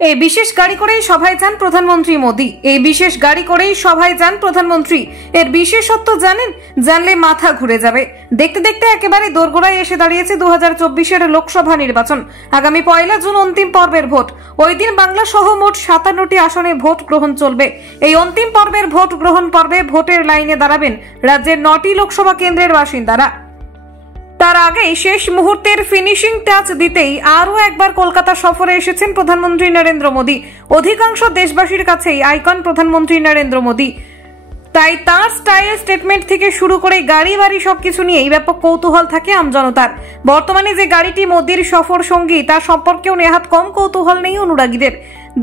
এই বিশেষ গাড়ি করেই সভায় যান প্রধানমন্ত্রী মোদী। এই বিশেষ গাড়ি করেই সভায় যান প্রধানমন্ত্রী। এর বিশেষত্ব জানেন? জানলে মাথা ঘুরে যাবে। দেখতে দেখতে একেবারে দোরগোড়ায় এসে দাঁড়িয়েছে 2024-এর লোকসভা নির্বাচন। আগামী 1 জুন অন্তিম পর্বের ভোট। ওই দিন বাংলা সহ মোট 57টি আসনে ভোট গ্রহণ চলবে। এই অন্তিম পর্বের ভোট গ্রহণ পর্বে ভোটের লাইনে দাঁড়াবেন রাজ্যের 9টি লোকসভা কেন্দ্রের বাসিন্দারা। তার আগেই শেষ মুহূর্তের ফিনিশিং টাচ দিতেই আরও একবার কলকাতা সফরে এসেছেন প্রধানমন্ত্রী নরেন্দ্র মোদী। অধিকাংশ দেশবাসীর কাছেই আইকন প্রধানমন্ত্রী নরেন্দ্র মোদী। তাই তার স্টাইল স্টেটমেন্ট থেকে শুরু করে গাড়ি বাড়ি সবকিছু নিয়েই ব্যাপক কৌতূহল থাকে আমজনতার। বর্তমানে যে গাড়িটি মোদীর সফর সঙ্গী তা সম্পর্কেও নেহাত কম কৌতূহল নেই অনুরাগীদের।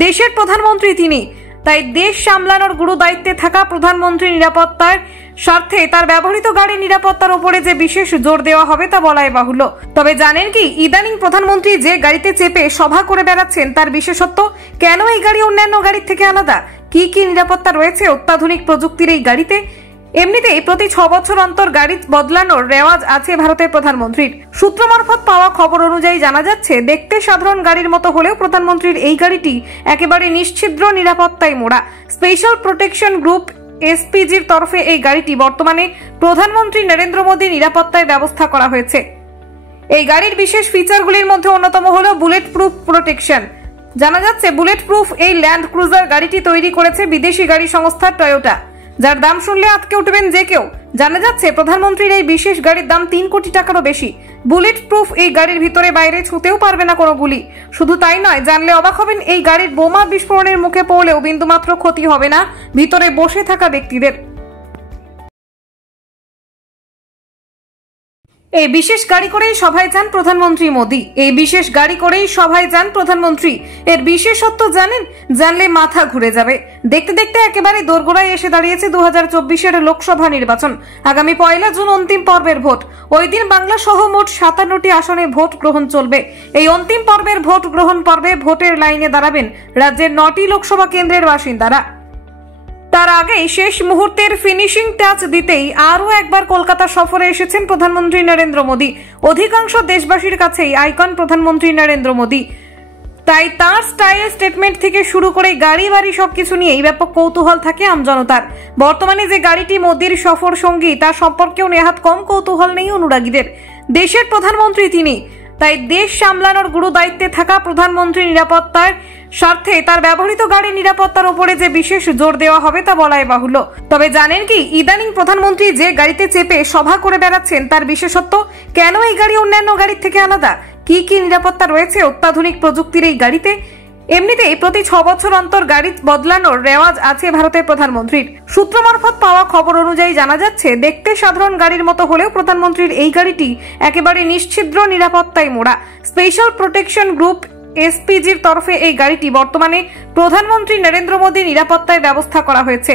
দেশের প্রধানমন্ত্রী তিনি, তাই দেশ সামলানোর গুরু দায়িত্বে থাকা প্রধানমন্ত্রী নিরাপত্তার স্বার্থে তার ব্যবহৃত গাড়ির নিরাপত্তার উপরে যে বিশেষ জোর দেওয়া হবে তা বলাই বাহুল্য। তবে জানেন কি, ইদানিং প্রধানমন্ত্রী যে গাড়িতে চেপে সভা করে বেড়াচ্ছেন তার বিশেষত্ব? কেন এই গাড়ি অন্যান্য গাড়ির থেকে আলাদা? কি কি নিরাপত্তা রয়েছে অত্যাধুনিক প্রযুক্তির এই গাড়িতে? এমনিতেই প্রতি 6 বছর অন্তর গাড়ি বদলানোর রেওয়াজ আছে ভারতের প্রধানমন্ত্রীর। সূত্র মারফত পাওয়া খবর অনুযায়ী জানা যাচ্ছে, দেখতে সাধারণ গাড়ির মতো হলেও প্রধানমন্ত্রীর এই গাড়িটি একেবারে নিশ্ছিদ্র নিরাপত্তায় মোড়া। স্পেশাল প্রোটেকশন গ্রুপ এসপিজির তরফে এই গাড়িটি বর্তমানে প্রধানমন্ত্রী নরেন্দ্র মোদী নিরাপত্তায় ব্যবস্থা করা হয়েছে। এই গাড়ির বিশেষ ফিচারগুলির মধ্যে অন্যতম হলো বুলেট প্রুফ প্রোটেকশন। জানা যাচ্ছে, বুলেট প্রুফ এই ল্যান্ড ক্রুজার গাড়িটি তৈরি করেছে বিদেশি গাড়ি সংস্থা টয়োটা, যার দাম শুনলে আটকে উঠবেন যে কেউ। জানা যাচ্ছে, প্রধানমন্ত্রীর এই বিশেষ গাড়ির দাম 3 কোটি টাকারও বেশি। বুলেট প্রুফ এই গাড়ির ভিতরে বাইরে ছুঁতেও পারবে না কোনো গুলি। শুধু তাই নয়, জানলে অবাক হবেন, এই গাড়ির বোমা বিস্ফোরণের মুখে পড়লেও বিন্দুমাত্র ক্ষতি হবে না ভিতরে বসে থাকা ব্যক্তিদের। এই বিশেষ গাড়ি করেই সভায় যান প্রধানমন্ত্রী মোদী। এই বিশেষ গাড়ি করেই সভায় যান প্রধানমন্ত্রী। এর বিশেষত্ব জানেন? জানলে মাথা ঘুরে যাবে। দেখতে দেখতে একেবারে দোরগোড়ায় এসে দাঁড়িয়েছে 2024-এর লোকসভা নির্বাচন। আগামী 1 জুন অন্তিম পর্বের ভোট। ওই দিন বাংলা সহ মোট 57টি আসনে ভোট গ্রহণ চলবে। এই অন্তিম পর্বের ভোট গ্রহণ পর্বে ভোটের লাইনে দাঁড়াবেন রাজ্যের 9টি লোকসভা কেন্দ্রের বাসিন্দারা। তার আগেই শেষ মুহূর্তের ফিনিশিং টাচ দিতেই আরও একবার কলকাতা সফরে এসেছেন প্রধানমন্ত্রী নরেন্দ্র মোদী। অধিকাংশ দেশবাসীর কাছেই আইকন প্রধানমন্ত্রী নরেন্দ্র মোদী। তাই তার স্টাইল স্টেটমেন্ট থেকে শুরু করে গাড়ি বাড়ি সবকিছু নিয়েই ব্যাপক কৌতূহল থাকে আমজনতার। বর্তমানে যে গাড়িটি মোদীর সফর সঙ্গী তা সম্পর্কেও নেহাত কম কৌতূহল নেই অনুরাগীদের। দেশের প্রধানমন্ত্রী তিনি, তাই দেশ সামলানোর গুরু দায়িত্বে থাকা প্রধানমন্ত্রী নিরাপত্তার স্বার্থে তার ব্যবহৃত গাড়ির নিরাপত্তার উপরে যে বিশেষ জোর দেওয়া হবে তা বলাই বাহুল্য। তবে জানেন কি, ইদানিং প্রধানমন্ত্রী যে গাড়িতে চেপে সভা করে বেড়াচ্ছেন তার বিশেষত্ব? কেন এই গাড়ি অন্যান্য গাড়ির থেকে আলাদা? কি কি নিরাপত্তা রয়েছে অত্যাধুনিক প্রযুক্তির এই গাড়িতে? এমনিতেই প্রতি 6 বছর অন্তর গাড়ি বদলানোর রেওয়াজ আছে ভারতের প্রধানমন্ত্রীর। সূত্র মারফত পাওয়া খবর অনুযায়ী জানা যাচ্ছে, দেখতে সাধারণ গাড়ির মতো হলেও প্রধানমন্ত্রীর এই গাড়িটি একেবারে নিশ্ছিদ্র নিরাপত্তায় মোড়া। স্পেশাল প্রোটেকশন গ্রুপ এসপিজির তরফে এই গাড়িটি বর্তমানে প্রধানমন্ত্রী নরেন্দ্র মোদী নিরাপত্তায় ব্যবস্থা করা হয়েছে।